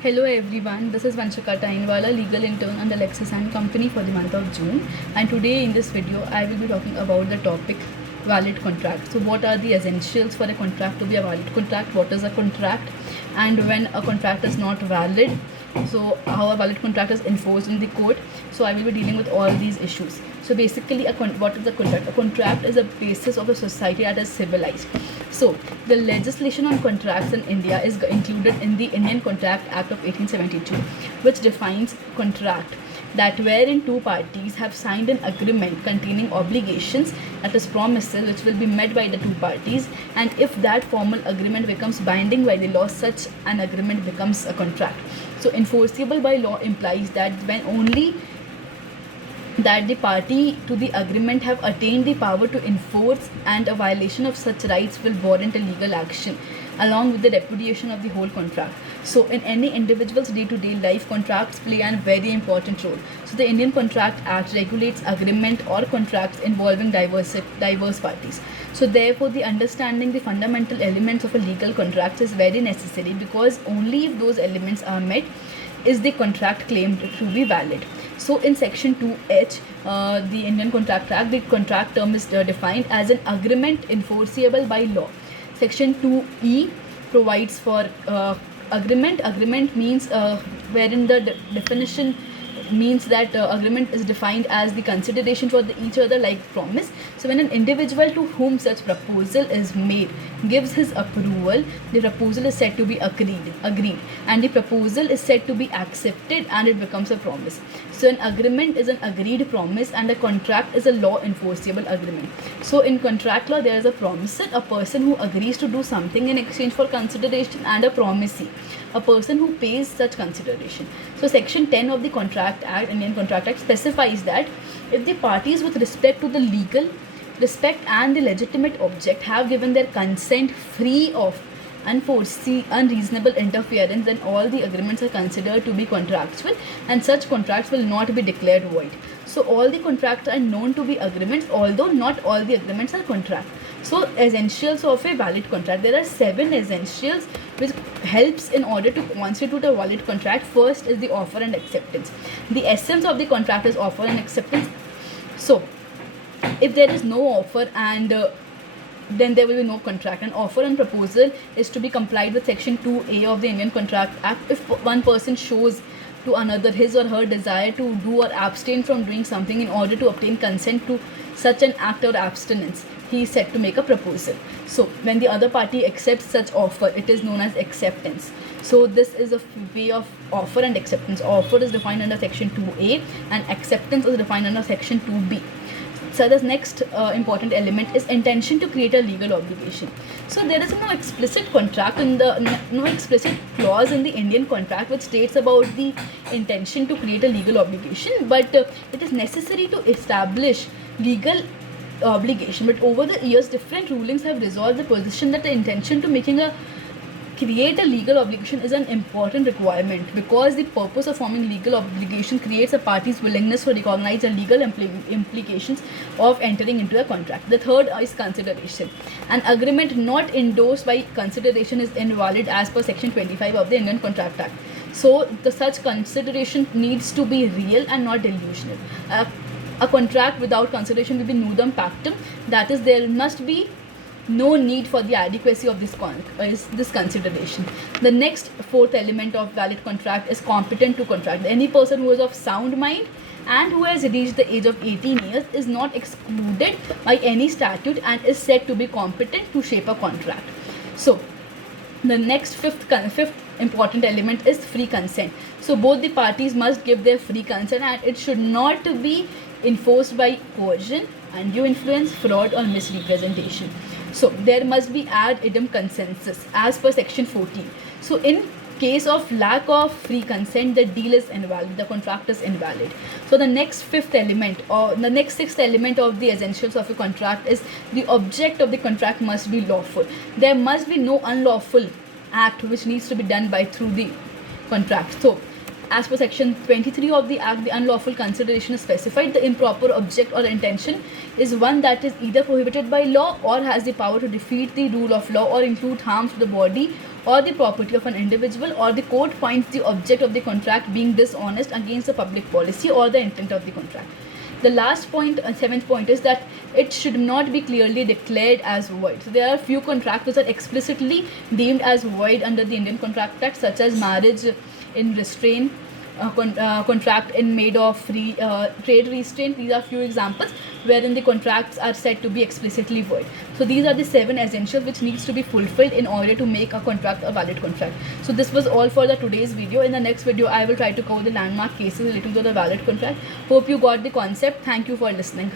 Hello everyone, this is Vanshika Tainwala, legal intern on the Lexus and Company for the month of June. And today in this video, I will be talking about the topic valid contract. So what are the essentials for a contract to be a valid contract? What is a contract? And when a contract is not valid, so how a valid contract is enforced in the court. So I will be dealing with all these issues. So basically, what is a contract? A contract is a basis of a society that is civilized. So the legislation on contracts in India is included in the Indian Contract Act of 1872, which defines contract that wherein two parties have signed an agreement containing obligations, that is promises, which will be met by the two parties, and if that formal agreement becomes binding by the law, such an agreement becomes a contract. So enforceable by law implies that when only that the party to the agreement have attained the power to enforce, and a violation of such rights will warrant a legal action along with the repudiation of the whole contract. So in any individual's day-to-day life, contracts play a very important role. So the Indian Contract Act regulates agreement or contracts involving diverse parties. So therefore the understanding the fundamental elements of a legal contract is very necessary, because only if those elements are met is the contract claimed to be valid. So in section 2H, the Indian Contract Act, the contract term is defined as an agreement enforceable by law. Section 2E provides for agreement. Agreement means wherein the definition means that agreement is defined as the consideration for each other, like promise. So when an individual to whom such proposal is made gives his approval, the proposal is said to be agreed, and the proposal is said to be accepted, and it becomes a promise. So an agreement is an agreed promise, and a contract is a law enforceable agreement. So in contract law, there is a promisor, a person who agrees to do something in exchange for consideration, and a promisee, a person who pays such consideration. So section 10 of the Contract Act, Indian Contract Act, specifies that if the parties with respect to the legal respect and the legitimate object have given their consent free of unreasonable interference, then all the agreements are considered to be contractual, and such contracts will not be declared void. So all the contracts are known to be agreements, although not all the agreements are contract. So essentials of a valid contract, there are 7 essentials which helps in order to constitute a valid contract. First is the offer and acceptance. The essence of the contract is offer and acceptance. So if there is no offer, and then there will be no contract. An offer and proposal is to be complied with section 2A of the Indian Contract Act if one person shows to another his or her desire to do or abstain from doing something in order to obtain consent to such an act or abstinence. He is said to make a proposal. So when the other party accepts such offer, it is known as acceptance. So this is a way of offer and acceptance. Offer is defined under section 2A, and acceptance is defined under section 2B. So the next important element is intention to create a legal obligation. So there is no explicit contract in the no explicit clause in the Indian contract which states about the intention to create a legal obligation, but it is necessary to establish legal obligation. But over the years, different rulings have resolved the position that the intention to create a legal obligation is an important requirement, because the purpose of forming legal obligation creates a party's willingness to recognize the legal implications of entering into a contract. The third is consideration. An agreement not endorsed by consideration is invalid as per section 25 of the Indian Contract Act. So the such consideration needs to be real and not delusional. A contract without consideration will be nudum pactum, that is, there must be no need for the adequacy of this consideration. The next fourth element of valid contract is competent to contract. Any person who is of sound mind and who has reached the age of 18 years is not excluded by any statute and is said to be competent to shape a contract. So the next fifth important element is free consent. So both the parties must give their free consent, and it should not be enforced by coercion, undue influence, fraud, or misrepresentation. So there must be ad idem consensus as per section 14. So in case of lack of free consent, the deal is invalid, the contract is invalid. So the next sixth element of the essentials of a contract is the object of the contract must be lawful. There must be no unlawful act which needs to be done through the contract. So as per section 23 of the Act, the unlawful consideration is specified. The improper object or intention is one that is either prohibited by law or has the power to defeat the rule of law or include harm to the body or the property of an individual, or the court finds the object of the contract being dishonest against the public policy or the intent of the contract. The last point, seventh point, is that it should not be clearly declared as void. So there are few contracts which are explicitly deemed as void under the Indian Contract Act, such as marriage in restraint, contract in made of free trade restraint. These are few examples wherein the contracts are said to be explicitly void. So these are the 7 essentials which needs to be fulfilled in order to make a contract a valid contract. So this was all for the today's video. In the next video, I will try to cover the landmark cases relating to the valid contract. Hope you got the concept. Thank you for listening.